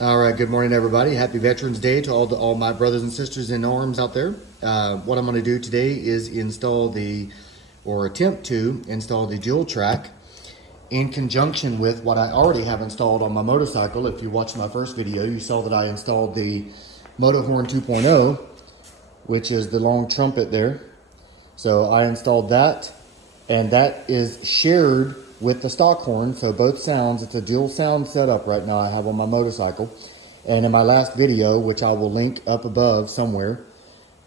All right, good morning, everybody. Happy Veterans Day to all my brothers and sisters in arms out there. What I'm going to do today is attempt to install the dual track in conjunction with what I already have installed on my motorcycle. If you watched my first video, you saw that I installed the Motohorn 2.0, which is the long trumpet there. So I installed that, and that is shared with the stock horn. So both sounds, it's a dual sound setup right now I have on my motorcycle. And in my last video, which I will link up above somewhere,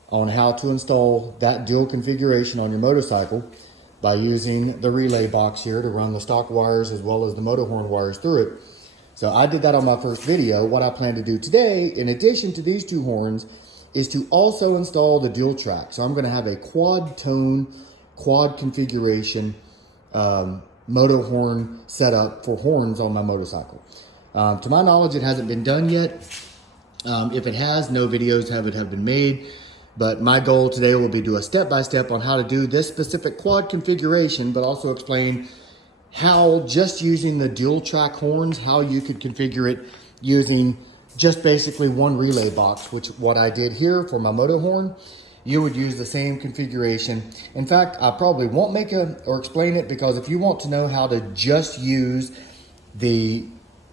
on how to install that dual configuration on your motorcycle by using the relay box here to run the stock wires as well as the Motohorn wires through it. So I did that on my first video. What I plan to do today, in addition to these two horns, is to also install the dual track. So I'm going to have a quad tone, quad configuration Motohorn setup for horns on my motorcycle. To my knowledge, it hasn't been done yet. If it has, no videos have been made. But my goal today will be to do a step-by-step on how to do this specific quad configuration, but also explain how just using the dual track horns, how you could configure it using just basically one relay box, which what I did here for my Motohorn. You would use the same configuration. In fact, I probably won't make or explain it, because if you want to know how to just use the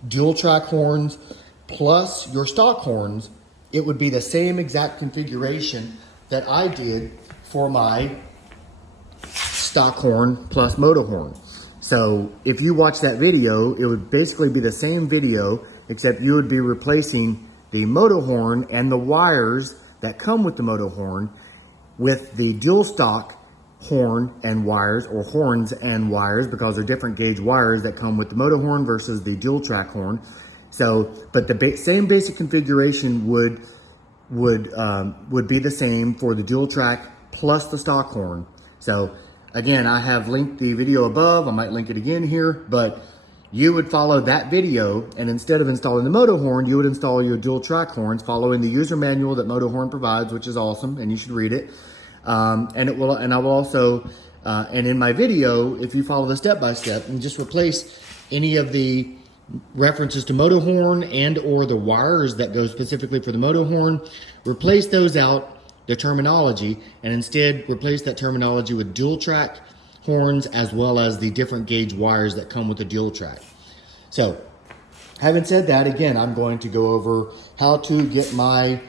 dual track horns plus your stock horns, it would be the same exact configuration that I did for my stock horn plus Motohorn. So if you watch that video, it would basically be the same video, except you would be replacing the Motohorn and the wires that come with the Motohorn with the dual stock horn and wires, or horns and wires, because they're different gauge wires that come with the Motohorn versus the dual track horn. So, but the same basic configuration would be the same for the dual track plus the stock horn. So again, I have linked the video above. I might link it again here, but you would follow that video, and instead of installing the Motohorn, you would install your dual track horns following the user manual that Motohorn provides, which is awesome, and you should read it. And I will also, and in my video, if you follow the step-by-step and just replace any of the references to Motohorn and or the wires that go specifically for the Motohorn, replace those out, the terminology, and instead replace that terminology with dual track horns as well as the different gauge wires that come with the dual track. So having said that, again, I'm going to go over how to get my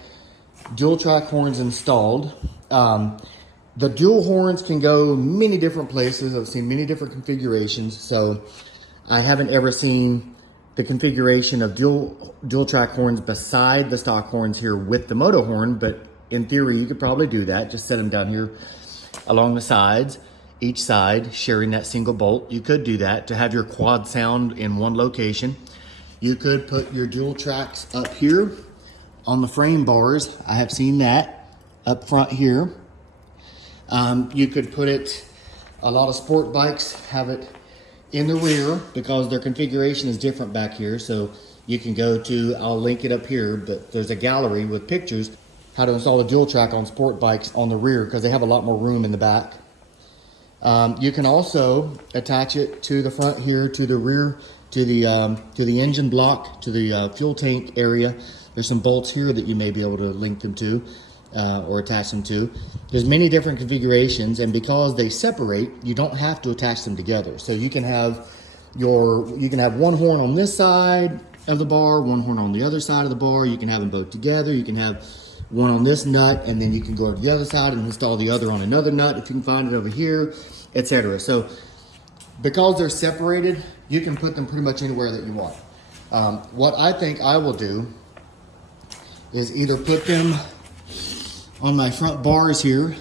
dual track horns installed. The dual horns can go many different places. I've seen many different configurations, so I haven't ever seen the configuration of dual track horns beside the stock horns here with the Motohorn, but in theory you could probably do that. Just set them down here along the sides, each side sharing that single bolt. You could do that to have your quad sound in one location. You could put your dual tracks up here on the frame bars. I have seen that up front here. You could put it, a lot of sport bikes have it in the rear because their configuration is different back here. So you can go to, I'll link it up here, but there's a gallery with pictures how to install a dual track on sport bikes on the rear, because they have a lot more room in the back. You can also attach it to the front here, to the rear, to the engine block, to the fuel tank area. There's some bolts here that you may be able to link them to or attach them to. There's many different configurations, and because they separate, you don't have to attach them together. So you can have one horn on this side of the bar, one horn on the other side of the bar. You can have them both together. You can have one on this nut, and then you can go to the other side and install the other on another nut if you can find it over here, etc. So because they're separated, you can put them pretty much anywhere that you want. What I think I will do is either put them on my front bars here,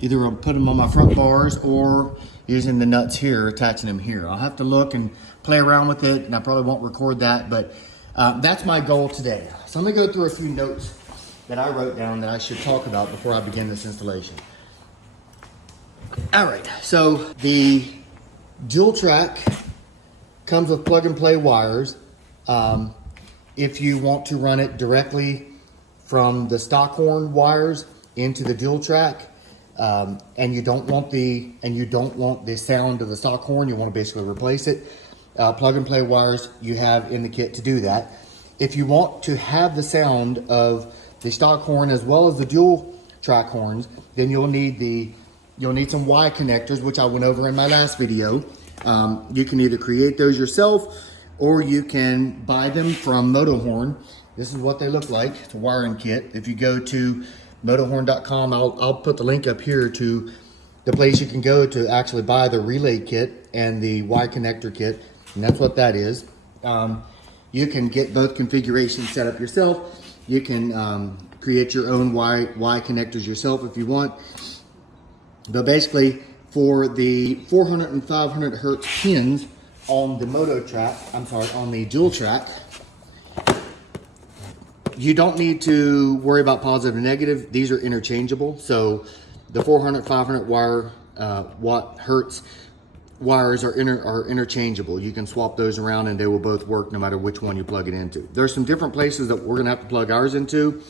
either I'll put them on my front bars or using the nuts here, attaching them here. I'll have to look and play around with it, and I probably won't record that, but that's my goal today. So let me go through a few notes that I wrote down that I should talk about before I begin this installation. All right, so the dual track comes with plug and play wires. If you want to run it directly from the stock horn wires into the dual track, and you don't want the sound of the stock horn, you want to basically replace it, plug and play wires you have in the kit to do that. If you want to have the sound of the stock horn as well as the dual track horns, then you'll need some Y connectors, which I went over in my last video. You can either create those yourself or you can buy them from Motohorn. This is what they look like. It's a wiring kit. If you go to motohorn.com, I'll put the link up here to the place you can go to actually buy the relay kit and the Y connector kit, and that's what that is. You can get both configurations set up yourself. You can create your own Y connectors yourself if you want. But basically, for the 400 and 500 hertz pins on the on the dual track, you don't need to worry about positive and negative. These are interchangeable. So the 400, 500 watt hertz wires are interchangeable. You can swap those around and they will both work no matter which one you plug it into. There's some different places that we're gonna have to plug ours into.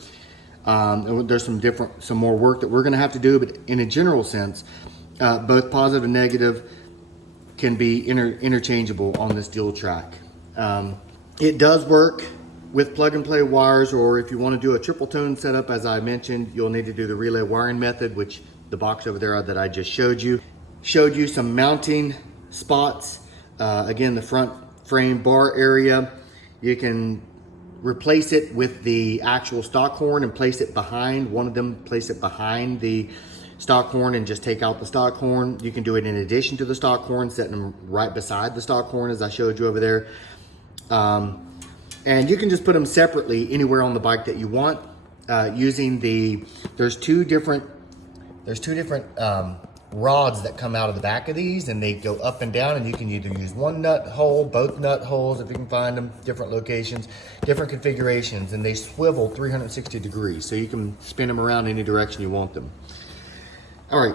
There's some more work that we're gonna have to do, but in a general sense, both positive and negative can be interchangeable on this dual track. It does work with plug and play wires, or if you want to do a triple tone setup, as I mentioned, you'll need to do the relay wiring method, which the box over there that I just showed you some mounting spots. Again, the front frame bar area, you can replace it with the actual stock horn and place it behind the stock horn and just take out the stock horn. You can do it in addition to the stock horn, setting them right beside the stock horn as I showed you over there. And you can just put them separately anywhere on the bike that you want, using there's two different rods that come out of the back of these, and they go up and down, and you can either use one nut hole, both nut holes if you can find them, different locations, different configurations, and they swivel 360 degrees, so you can spin them around any direction you want them. All right.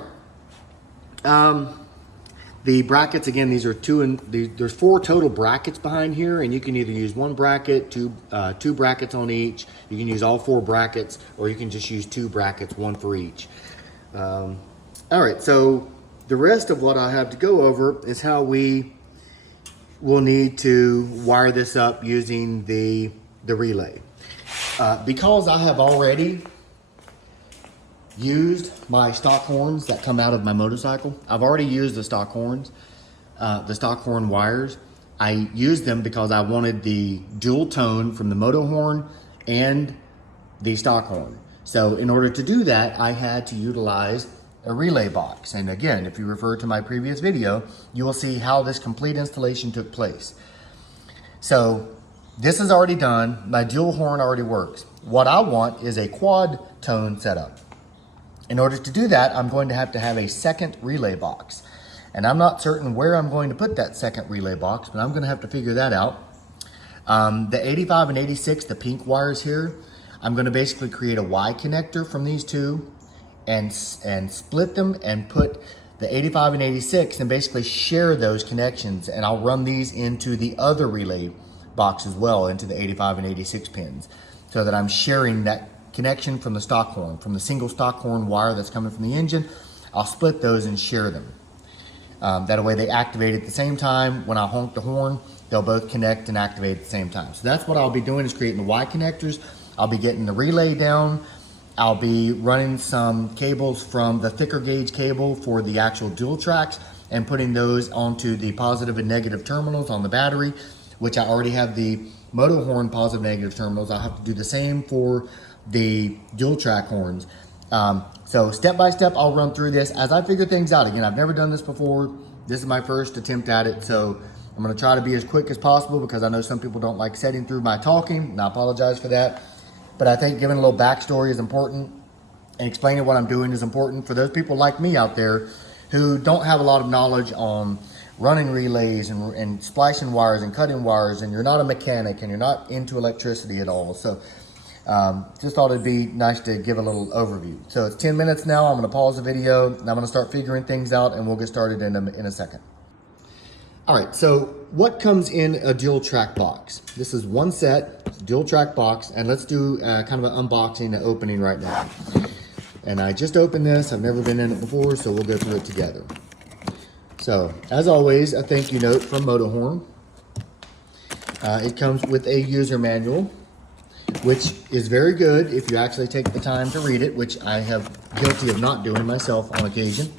The brackets, again, these are there's 4 total brackets behind here, and you can either use one bracket, two brackets on each. You can use all 4 brackets, or you can just use 2 brackets, one for each. All right, so the rest of what I have to go over is how we will need to wire this up using the relay. Because I have already used my stock horns that come out of my motorcycle. I've already used the stock horns, the stock horn wires. I used them because I wanted the dual tone from the Motohorn and the stock horn. So in order to do that, I had to utilize a relay box. And again, if you refer to my previous video, you will see how this complete installation took place. So this is already done. My dual horn already works. What I want is a quad tone setup. In order to do that, I'm going to have a second relay box. And I'm not certain where I'm going to put that second relay box, but I'm going to have to figure that out. The 85 and 86, the pink wires here, I'm going to basically create a Y connector from these two and split them and put the 85 and 86 and basically share those connections. And I'll run these into the other relay box as well, into the 85 and 86 pins, so that I'm sharing that connection from the stock horn, from the single stock horn wire that's coming from the engine. I'll split those and share them. That way they activate at the same time. When I honk the horn, they'll both connect and activate at the same time. So that's what I'll be doing, is creating the Y connectors. I'll be getting the relay down. I'll be running some cables from the thicker gauge cable for the actual dual tracks and putting those onto the positive and negative terminals on the battery, which I already have the Motohorn positive and negative terminals. I'll have to do the same for the dual track horns. So step by step, I'll run through this as I figure things out. Again, I've never done this before. This is my first attempt at it, so I'm going to try to be as quick as possible, because I know some people don't like sitting through my talking, and I apologize for that. But I think giving a little backstory is important, and explaining what I'm doing is important for those people like me out there who don't have a lot of knowledge on running relays and splicing wires and cutting wires, and you're not a mechanic and you're not into electricity at all. So just thought it'd be nice to give a little overview. So it's 10 minutes now. I'm going to pause the video and I'm going to start figuring things out, and we'll get started in a second. All right, so what comes in a dual track box? This is one set, dual track box, and let's do kind of an unboxing and opening right now. And I just opened this. I've never been in it before, so we'll go through it together. So, as always, a thank you note from Motohorn. It comes with a user manual, which is very good if you actually take the time to read it, which I have guilty of not doing myself on occasion.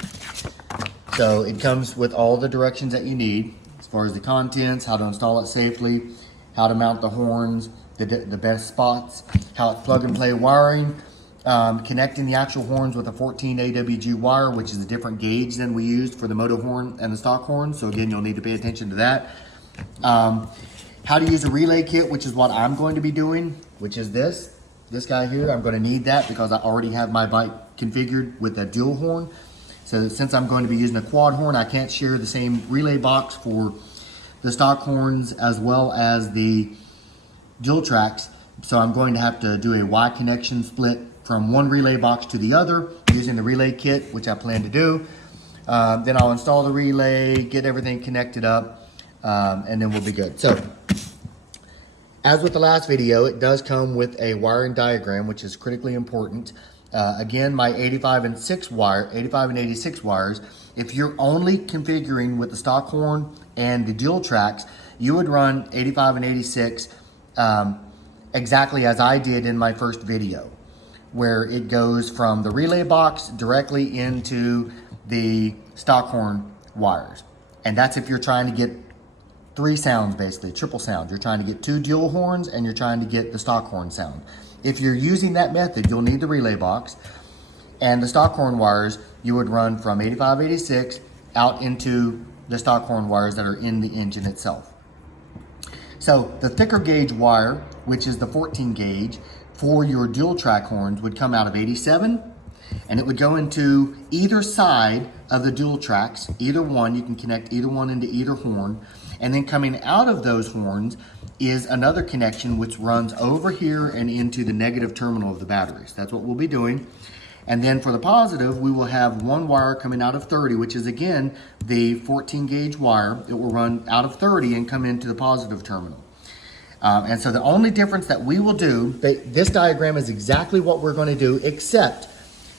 So it comes with all the directions that you need as far as the contents, how to install it safely, how to mount the horns, the best spots, how it's plug and play wiring, connecting the actual horns with a 14 AWG wire, which is a different gauge than we used for the Motohorn and the stock horn. So again, you'll need to pay attention to that. How to use a relay kit, which is what I'm going to be doing, which is this guy here. I'm going to need that because I already have my bike configured with a dual horn. So since I'm going to be using a quad horn, I can't share the same relay box for the stock horns as well as the dual tracks. So I'm going to have to do a Y connection split from one relay box to the other using the relay kit, which I plan to do. Then I'll install the relay, get everything connected up, and then we'll be good. So, as with the last video, it does come with a wiring diagram, which is critically important. Again, my 85 and 86 wires, if you're only configuring with the stock horn and the dual tracks, you would run 85 and 86 exactly as I did in my first video, where it goes from the relay box directly into the stock horn wires. And that's if you're trying to get 3 sounds, basically, triple sound. You're trying to get 2 dual horns and you're trying to get the stock horn sound. If you're using that method, you'll need the relay box. And the stock horn wires, you would run from 85, 86 out into the stock horn wires that are in the engine itself. So the thicker gauge wire, which is the 14 gauge, for your dual track horns would come out of 87, and it would go into either side of the dual tracks, either one. You can connect either one into either horn. And then coming out of those horns is another connection which runs over here and into the negative terminal of the batteries. That's what we'll be doing. And then for the positive, we will have one wire coming out of 30, which is again the 14 gauge wire. It will run out of 30 and come into the positive terminal. And so the only difference that we will do, this diagram is exactly what we're going to do, except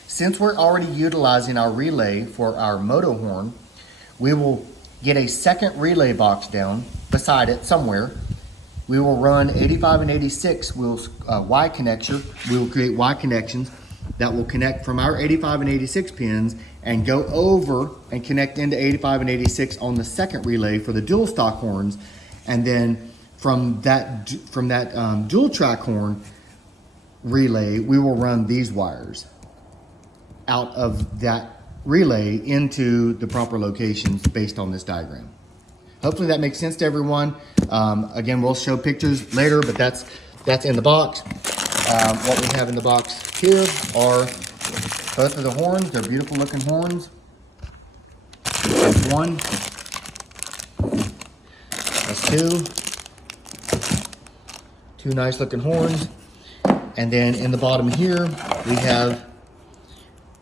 since we're already utilizing our relay for our Motohorn, we will get a second relay box down beside it somewhere. We will run 85 and 86, we'll Y connector. We will create Y connections that will connect from our 85 and 86 pins and go over and connect into 85 and 86 on the second relay for the dual stock horns. And then from that dual track horn relay, we will run these wires out of that relay into the proper locations based on this diagram. Hopefully that makes sense to everyone. Again, we'll show pictures later, but that's in the box. What we have in the box here are both of the horns. They're beautiful looking horns. That's one. That's two. Two nice looking horns. And then in the bottom here, we have,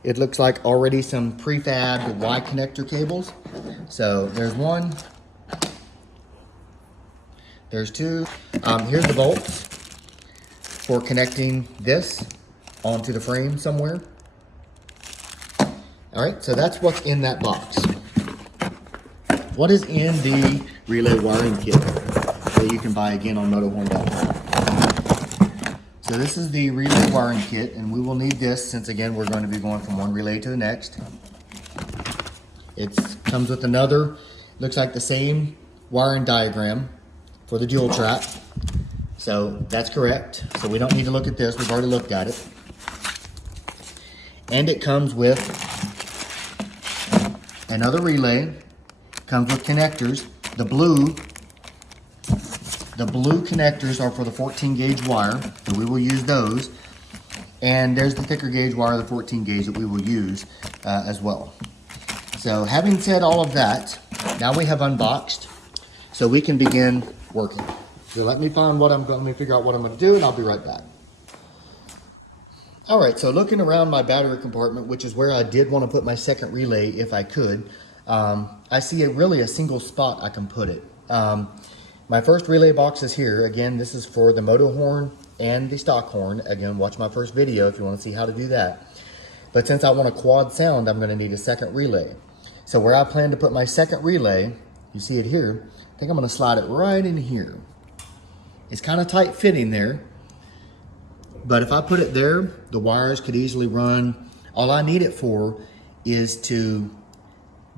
it looks like already some prefab Y connector cables. So there's one, there's two. Here's the bolts for connecting this onto the frame somewhere. All right, so that's what's in that box. What is in the relay wiring kit that you can buy again on motohorn.com? So this is the relay wiring kit, and we will need this since again we're going to be going from one relay to the next. It comes with another, looks like the same wiring diagram for the dual track. So that's correct. So we don't need to look at this, we've already looked at it. And it comes with another relay, comes with connectors. The blue connectors are for the 14 gauge wire, so we will use those. And there's the thicker gauge wire, the 14 gauge that we will use as well. So having said all of that, now we have unboxed, so we can begin working. So let me figure out what I'm going to do, and I'll be right back. All right, so looking around my battery compartment, which is where I did want to put my second relay if I could, I see really a single spot I can put it. My first relay box is here. Again, this is for the Motohorn and the stock horn. Again, watch my first video if you want to see how to do that. But since I want a quad sound, I'm going to need a second relay. So where I plan to put my second relay, you see it here, I think I'm going to slide it right in here. It's kind of tight fitting there. But if I put it there, the wires could easily run. All I need it for is to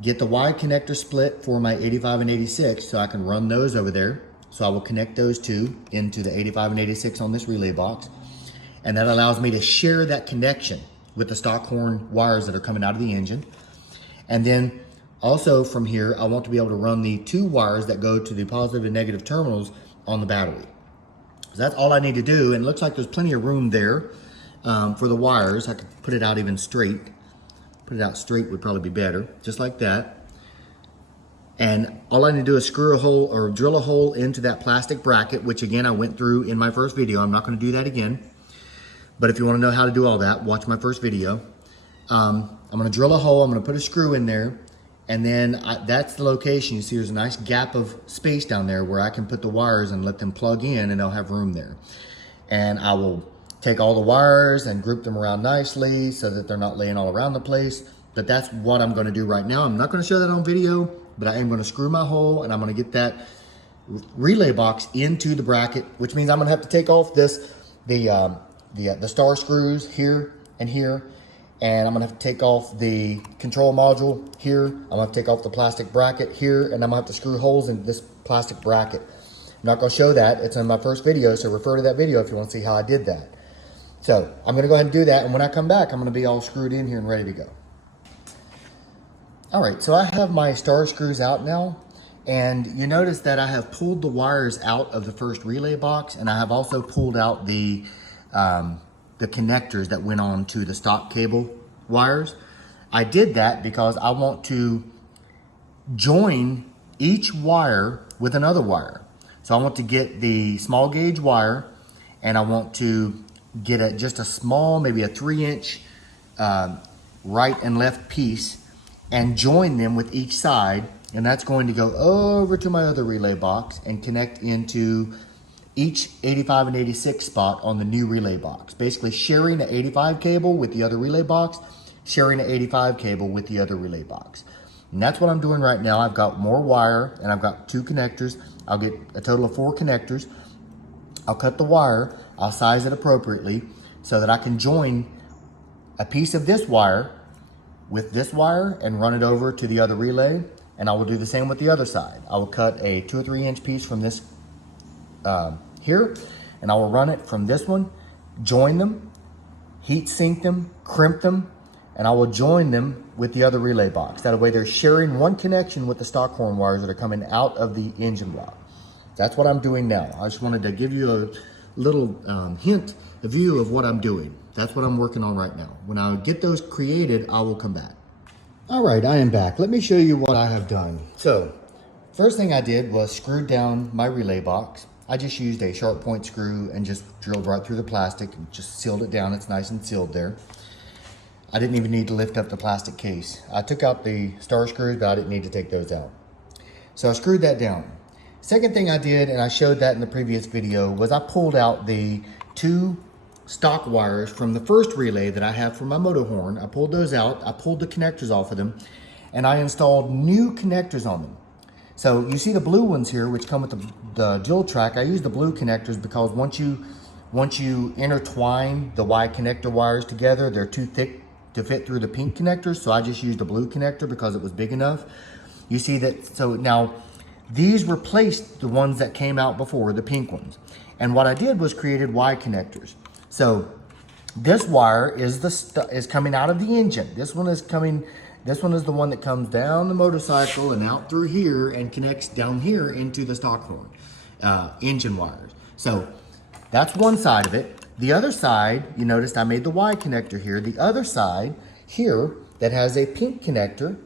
get the Y connector split for my 85 and 86 so I can run those over there. So I will connect those two into the 85 and 86 on this relay box. And that allows me to share that connection with the Motohorn wires that are coming out of the engine. And then also from here, I want to be able to run the two wires that go to the positive and negative terminals on the battery. So that's all I need to do. And it looks like there's plenty of room there for the wires. I could put it out even straight. Put it out straight would probably be better, just like that. And all I need to do is screw a hole or drill a hole into that plastic bracket, which again, I went through in my first video. I'm not gonna do that again. But if you wanna know how to do all that, watch my first video. I'm gonna drill a hole, I'm gonna put a screw in there, and then that's the location. You see there's a nice gap of space down there where I can put the wires and let them plug in and they'll have room there. And I will take all the wires and group them around nicely so that they're not laying all around the place. But that's what I'm gonna do right now. I'm not gonna show that on video, but I am gonna screw my hole and I'm gonna get that relay box into the bracket, which means I'm gonna have to take off the star screws here and here. And I'm gonna have to take off the control module here. I'm gonna have to take off the plastic bracket here, and I'm gonna have to screw holes in this plastic bracket. I'm not gonna show that, it's in my first video, so refer to that video if you wanna see how I did that. So I'm gonna go ahead and do that, and when I come back, I'm gonna be all screwed in here and ready to go. All right, so I have my star screws out now, and you notice that I have pulled the wires out of the first relay box, and I have also pulled out the connectors that went on to the stock cable wires. I did that because I want to join each wire with another wire. So I want to get the small gauge wire, and I want to get just a small, maybe a 3-inch right and left piece and join them with each side. And that's going to go over to my other relay box and connect into each 85 and 86 spot on the new relay box. Basically sharing the 85 cable with the other relay box, sharing the 85 cable with the other relay box. And that's what I'm doing right now. I've got more wire and I've got 2 connectors. I'll get a total of 4 connectors. I'll cut the wire, I'll size it appropriately so that I can join a piece of this wire with this wire and run it over to the other relay. And I will do the same with the other side. I will cut a 2 or 3 inch piece from this here, and I will run it from this one, join them, heat sink them, crimp them, and I will join them with the other relay box. That way they're sharing one connection with the Motohorn wires that are coming out of the engine block. That's what I'm doing now. I just wanted to give you a little hint, a view of what I'm doing. That's what I'm working on right now. When I get those created, I will come back. All right, I am back. Let me show you what I have done. So, first thing I did was screwed down my relay box. I just used a sharp point screw and just drilled right through the plastic and just sealed it down. It's nice and sealed there. I didn't even need to lift up the plastic case. I took out the star screws, but I didn't need to take those out. So I screwed that down. Second thing I did, and I showed that in the previous video, was I pulled out the 2 stock wires from the first relay that I have for my Motohorn. I pulled those out, I pulled the connectors off of them, and I installed new connectors on them. So you see the blue ones here, which come with the dual track. I use the blue connectors because once you intertwine the Y connector wires together, they're too thick to fit through the pink connectors. So I just used the blue connector because it was big enough. You see that, so now these replaced the ones that came out before, the pink ones. And what I did was created Y connectors. So this wire is coming out of the engine. This one is the one that comes down the motorcycle and out through here and connects down here into the Motohorn engine wires. So that's one side of it. The other side, you noticed I made the Y connector here. The other side here that has a pink connector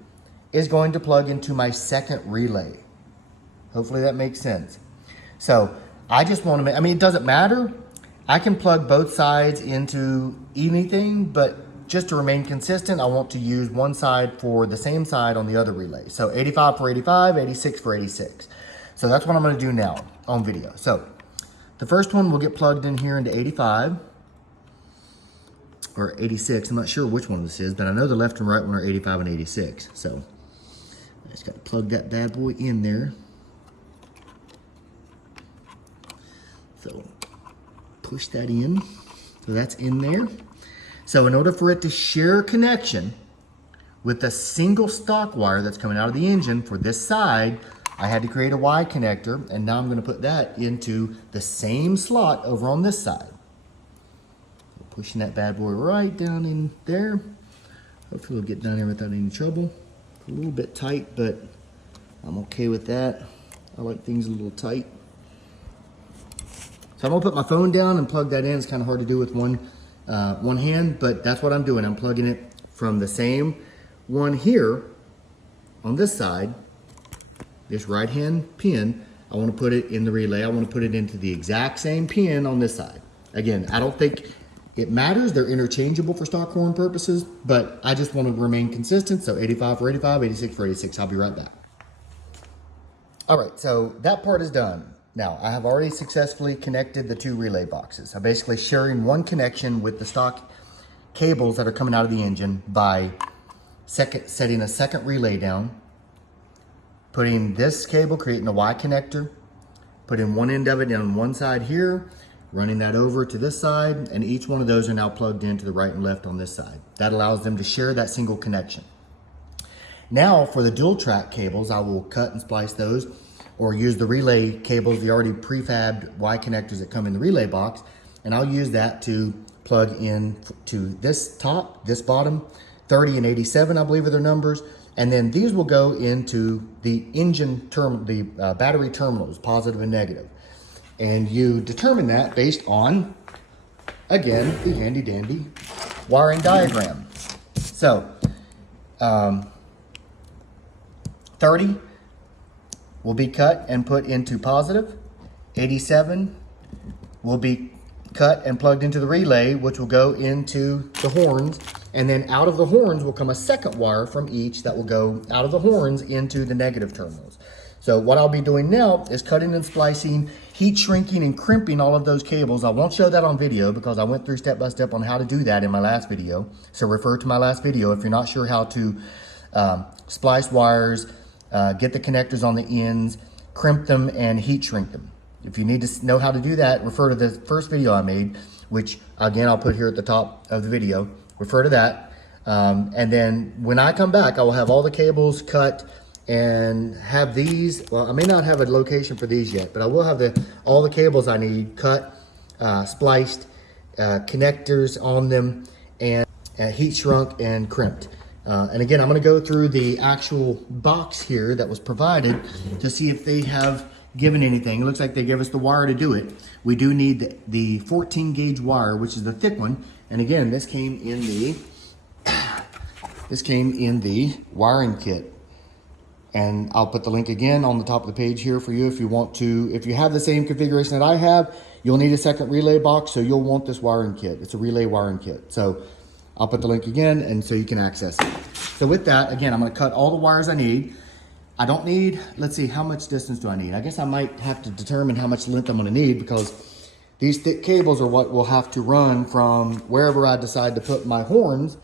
is going to plug into my second relay. Hopefully that makes sense. So I just want to make, I mean, it doesn't matter. I can plug both sides into anything, but just to remain consistent, I want to use one side for the same side on the other relay. So 85 for 85, 86 for 86. So that's what I'm gonna do now on video. So the first one will get plugged in here into 85 or 86. I'm not sure which one this is, but I know the left and right one are 85 and 86. So I just got to plug that bad boy in there. So push that in. So that's in there. So in order for it to share a connection with a single stock wire that's coming out of the engine for this side, I had to create a Y connector, and now I'm going to put that into the same slot over on this side. Pushing that bad boy right down in there. Hopefully it'll get down there without any trouble. A little bit tight, but I'm okay with that. I like things a little tight. So I'm gonna put my phone down and plug that in. It's kind of hard to do with one hand, but that's what I'm doing. I'm plugging it from the same one here on this side, this right hand pin. I want to put it in the relay. I want to put it into the exact same pin on this side. Again, I don't think it matters. They're interchangeable for stock horn purposes, but I just want to remain consistent. So 85 for 85, 86 for 86. I'll be right back. All right, so that part is done. Now, I have already successfully connected the two relay boxes. I'm basically sharing one connection with the stock cables that are coming out of the engine by setting a second relay down, putting this cable, creating a Y connector, putting one end of it on one side here, running that over to this side, and each one of those are now plugged into the right and left on this side. That allows them to share that single connection. Now for the dual track cables, I will cut and splice those, or use the relay cables, the already prefabbed Y connectors that come in the relay box, and I'll use that to plug in to this top, this bottom, 30 and 87, I believe are their numbers, and then these will go into the engine the battery terminals, positive and negative. And you determine that based on, again, the handy dandy wiring diagram. So, 30 will be cut and put into positive. 87 will be cut and plugged into the relay, which will go into the horns. And then out of the horns will come a second wire from each that will go out of the horns into the negative terminals. So what I'll be doing now is cutting and splicing, heat shrinking and crimping all of those cables. I won't show that on video because I went through step by step on how to do that in my last video. So refer to my last video if you're not sure how to splice wires, get the connectors on the ends, crimp them, and heat shrink them. If you need to know how to do that, refer to the first video I made, which again, I'll put here at the top of the video. Refer to that. And then when I come back, I will have all the cables cut and have these, well, I may not have a location for these yet, but I will have all the cables I need cut, spliced, connectors on them, and heat shrunk and crimped. And again, I'm gonna go through the actual box here that was provided to see if they have given anything. It looks like they gave us the wire to do it. We do need the 14 gauge wire, which is the thick one. And again, this came in the wiring kit. And I'll put the link again on the top of the page here for you if you want to. If you have the same configuration that I have, you'll need a second relay box, so you'll want this wiring kit. It's a relay wiring kit. So I'll put the link again, and so you can access it. So with that, again, I'm gonna cut all the wires I need. I don't need, let's see, how much distance do I need? I guess I might have to determine how much length I'm gonna need, because these thick cables are what will have to run from wherever I decide to put my horns.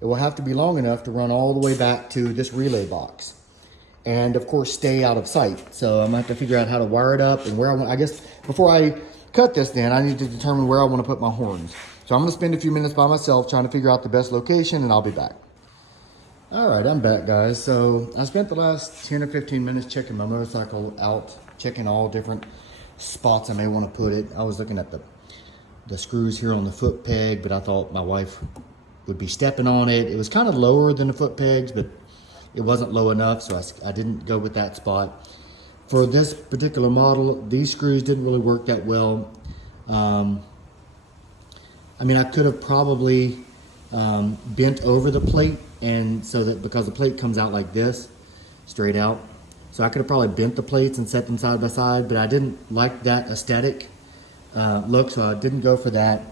It will have to be long enough to run all the way back to this relay box. And of course, stay out of sight. So I'm gonna have to figure out how to wire it up and where I want. I guess before I cut this, then I need to determine where I want to put my horns. So I'm gonna spend a few minutes by myself trying to figure out the best location, and I'll be back. All right, I'm back, guys. So I spent the last 10 or 15 minutes checking my motorcycle out, checking all different spots I may want to put it. I was looking at the screws here on the foot peg, but I thought my wife would be stepping on it. It was kind of lower than the foot pegs, but it wasn't low enough, so I didn't go with that spot. For this particular model, these screws didn't really work that well. I mean, I could have probably bent over the plate, and so that because the plate comes out like this, straight out. So I could have probably bent the plates and set them side by side, but I didn't like that aesthetic look, so I didn't go for that.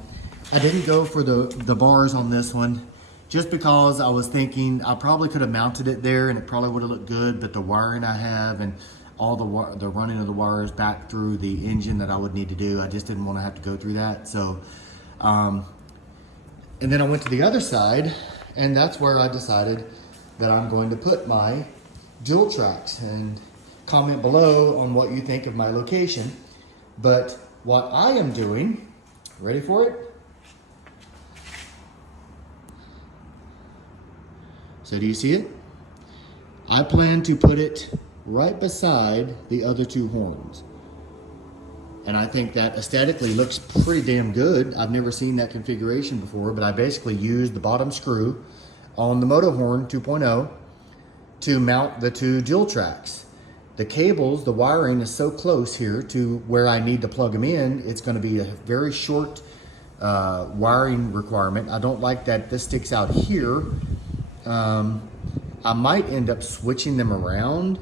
I didn't go for the bars on this one, just because I was thinking I probably could have mounted it there and it probably would have looked good, but the wiring I have and all the running of the wires back through the engine that I would need to do, I just didn't want to have to go through that. So, and then I went to the other side, and that's where I decided that I'm going to put my dual tracks. And comment below on what you think of my location. But what I am doing, ready for it? So do you see it? I plan to put it right beside the other two horns. And I think that aesthetically looks pretty damn good. I've never seen that configuration before, but I basically used the bottom screw on the Motohorn 2.0 to mount the two dual tracks. The cables, the wiring is so close here to where I need to plug them in, it's gonna be a very short wiring requirement. I don't like that this sticks out here. I might end up switching them around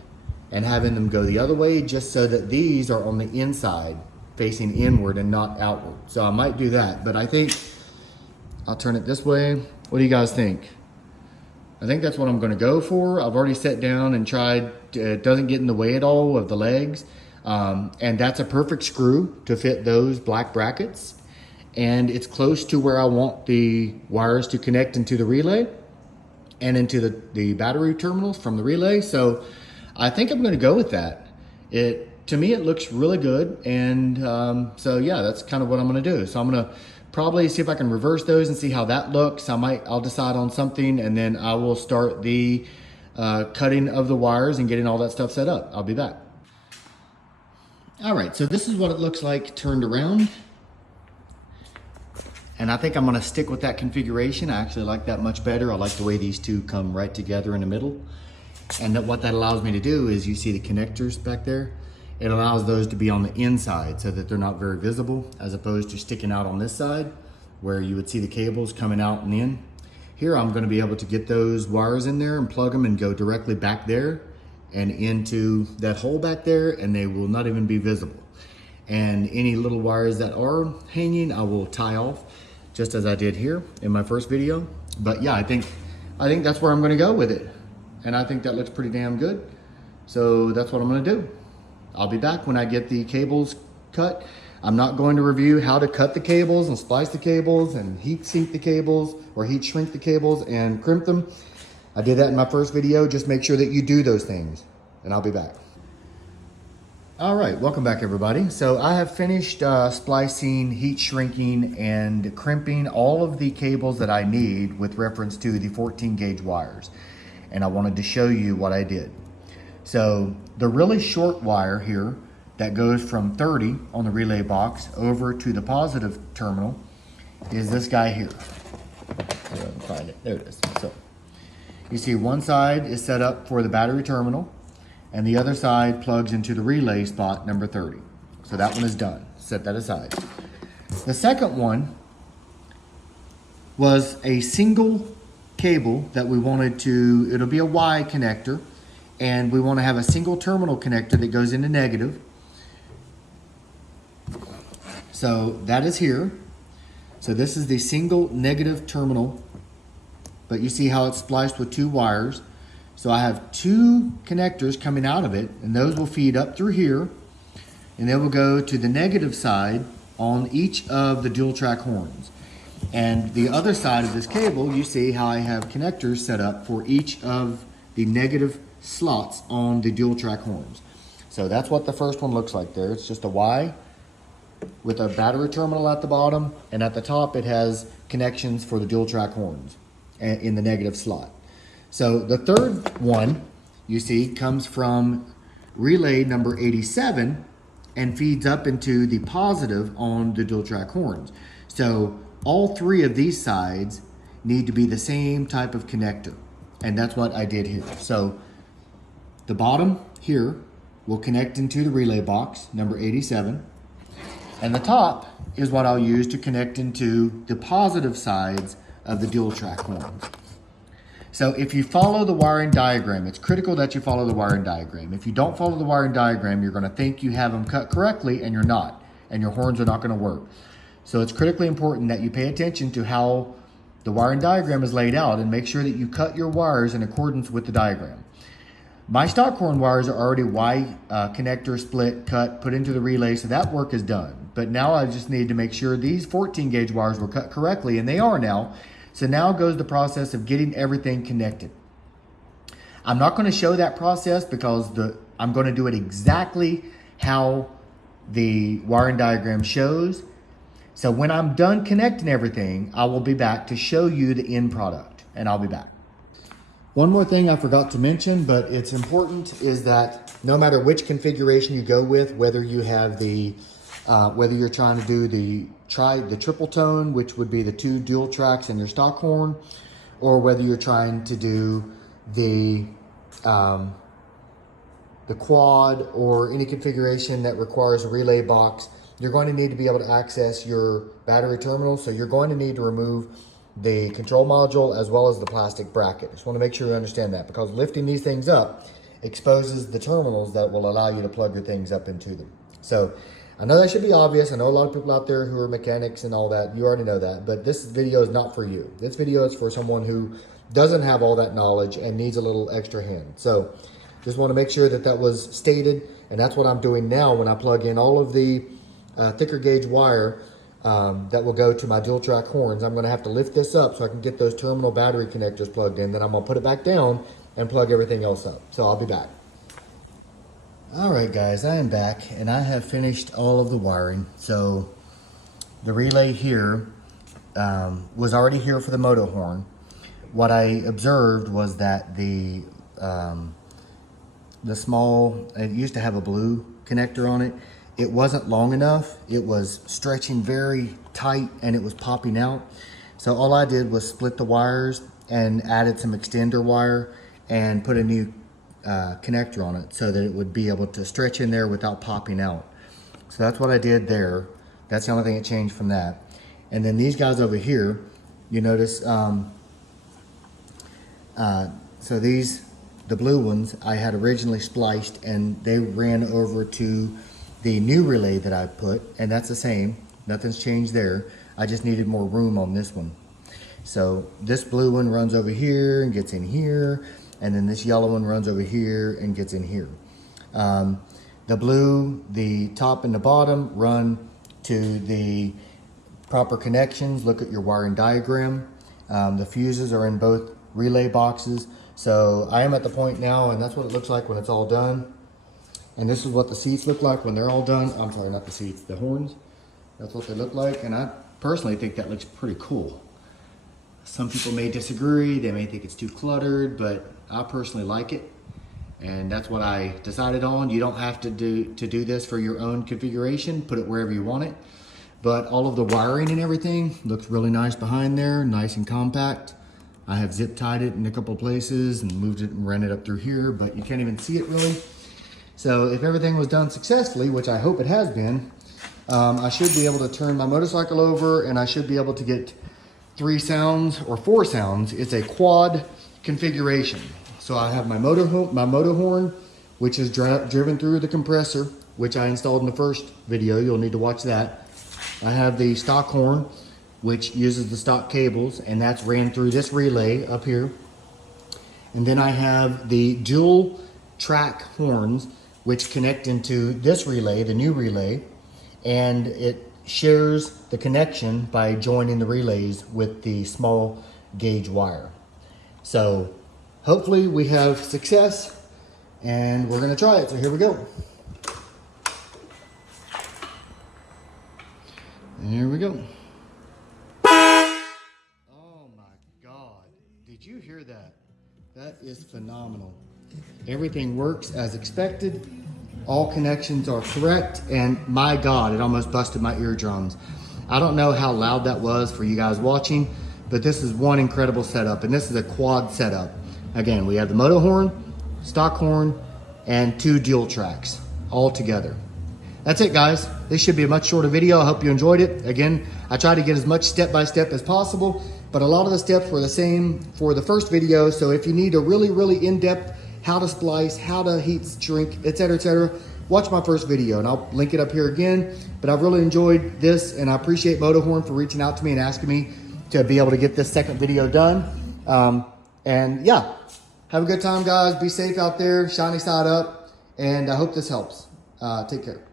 and having them go the other way just so that these are on the inside facing inward and not outward. So I might do that, but I think I'll turn it this way. What do you guys think? I think that's what I'm gonna go for. I've already sat down and tried, it doesn't get in the way at all of the legs. And that's a perfect screw to fit those black brackets. And it's close to where I want the wires to connect into the relay and into the battery terminals from the relay. So I think I'm gonna go with that. To me, it looks really good. And so yeah, that's kind of what I'm gonna do. So I'm gonna probably see if I can reverse those and see how that looks. I'll decide on something, and then I will start the cutting of the wires and getting all that stuff set up. I'll be back. All right, so this is what it looks like turned around. And I think I'm gonna stick with that configuration. I actually like that much better. I like the way these two come right together in the middle. And what that allows me to do is, you see the connectors back there? It allows those to be on the inside so that they're not very visible, as opposed to sticking out on this side where you would see the cables coming out and in. Here I'm gonna be able to get those wires in there and plug them and go directly back there and into that hole back there, and they will not even be visible. And any little wires that are hanging, I will tie off, just as I did here in my first video. But yeah, I think that's where I'm gonna go with it. And I think that looks pretty damn good. So that's what I'm gonna do. I'll be back when I get the cables cut. I'm not going to review how to cut the cables and splice the cables and heat sink the cables or heat shrink the cables and crimp them. I did that in my first video. Just make sure that you do those things, and I'll be back. All right, welcome back everybody. So I have finished splicing, heat shrinking, and crimping all of the cables that I need with reference to the 14 gauge wires. And I wanted to show you what I did. So the really short wire here that goes from 30 on the relay box over to the positive terminal is this guy here. See if I can find it. There it is. So you see one side is set up for the battery terminal, and the other side plugs into the relay spot number 30. So that one is done. Set that aside. The second one was a single cable that we wanted to, it'll be a Y connector, and we want to have a single terminal connector that goes into negative. So that is here. So this is the single negative terminal, but you see how it's spliced with two wires. So I have two connectors coming out of it, and those will feed up through here, and they will go to the negative side on each of the dual track horns. And the other side of this cable, you see how I have connectors set up for each of the negative slots on the dual track horns. So that's what the first one looks like there. It's just a Y with a battery terminal at the bottom, and at the top it has connections for the dual track horns in the negative slot. So the third one, you see, comes from relay number 87 and feeds up into the positive on the dual track horns. So all three of these sides need to be the same type of connector, and that's what I did here. So the bottom here will connect into the relay box number 87, and the top is what I'll use to connect into the positive sides of the dual track horns. So if you follow the wiring diagram, it's critical that you follow the wiring diagram. If you don't follow the wiring diagram, you're gonna think you have them cut correctly, and you're not, and your horns are not gonna work. So it's critically important that you pay attention to how the wiring diagram is laid out and make sure that you cut your wires in accordance with the diagram. My stock horn wires are already Y connector, split, cut, put into the relay, so that work is done. But now I just need to make sure these 14 gauge wires were cut correctly, and they are now. So now goes the process of getting everything connected. I'm not going to show that process because I'm going to do it exactly how the wiring diagram shows. So when I'm done connecting everything, I will be back to show you the end product, and I'll be back. One more thing I forgot to mention, but it's important, is that no matter which configuration you go with, whether you have the, whether you're trying to do the triple tone, which would be the 2 dual tracks in your stock horn, or whether you're trying to do the quad or any configuration that requires a relay box, you're going to need to be able to access your battery terminal. So you're going to need to remove the control module as well as the plastic bracket. Just want to make sure you understand that, because lifting these things up exposes the terminals that will allow you to plug your things up into them. So I know that should be obvious. I know a lot of people out there who are mechanics and all that. You already know that, but this video is not for you. This video is for someone who doesn't have all that knowledge and needs a little extra hand. So just want to make sure that that was stated, and that's what I'm doing now when I plug in all of the thicker gauge wire that will go to my dual track horns. I'm going to have to lift this up so I can get those terminal battery connectors plugged in. Then I'm going to put it back down and plug everything else up. So I'll be back. All right, guys, I am back, and I have finished all of the wiring. So the relay here was already here for the Motohorn. What I observed was that the small, it used to have a blue connector on it. It wasn't long enough. It was stretching very tight and it was popping out. So all I did was split the wires and added some extender wire and put a new connector on it so that it would be able to stretch in there without popping out. So that's what I did there. That's the only thing that changed from that. And then these guys over here, you notice, so these, the blue ones, I had originally spliced and they ran over to the new relay that I put, and that's the same. Nothing's changed there. I just needed more room on this one. So this blue one runs over here and gets in here, and then this yellow one runs over here and gets in here. The blue, the top and the bottom, run to the proper connections. Look at your wiring diagram. The fuses are in both relay boxes. So I am at the point now, and that's what it looks like when it's all done. And this is what the seats look like when they're all done. I'm sorry, not the seats, the horns. That's what they look like, and I personally think that looks pretty cool. Some people may disagree, they may think it's too cluttered, but I personally like it. And that's what I decided on. You don't have to do this for your own configuration. Put it wherever you want it. But all of the wiring and everything looks really nice behind there, nice and compact. I have zip tied it in a couple of places and moved it and ran it up through here, but you can't even see it really. So if everything was done successfully, which I hope it has been, I should be able to turn my motorcycle over and I should be able to get 3 sounds or 4 sounds. It's a quad configuration. So I have my Motohorn, which is driven through the compressor, which I installed in the first video. You'll need to watch that. I have the stock horn, which uses the stock cables, and that's ran through this relay up here. And then I have the dual track horns, which connect into this relay, the new relay, and it shares the connection by joining the relays with the small gauge wire. So hopefully we have success, and we're gonna try it, so here we go. And here we go. Oh my God, did you hear that? That is phenomenal. Everything works as expected. All connections are correct, and my God, it almost busted my eardrums. I don't know how loud that was for you guys watching, but this is one incredible setup, and this is a quad setup. Again, we have the Motohorn, stock horn, and 2 dual tracks all together. That's it, guys. This should be a much shorter video. I hope you enjoyed it. Again, I tried to get as much step-by-step as possible, but a lot of the steps were the same for the first video, so if you need a really, really in-depth how to splice, how to heat shrink, etc., watch my first video, and I'll link it up here again. But I've really enjoyed this, and I appreciate Motohorn for reaching out to me and asking me to be able to get this second video done. And yeah, have a good time, guys. Be safe out there, shiny side up, and I hope this helps. Take care.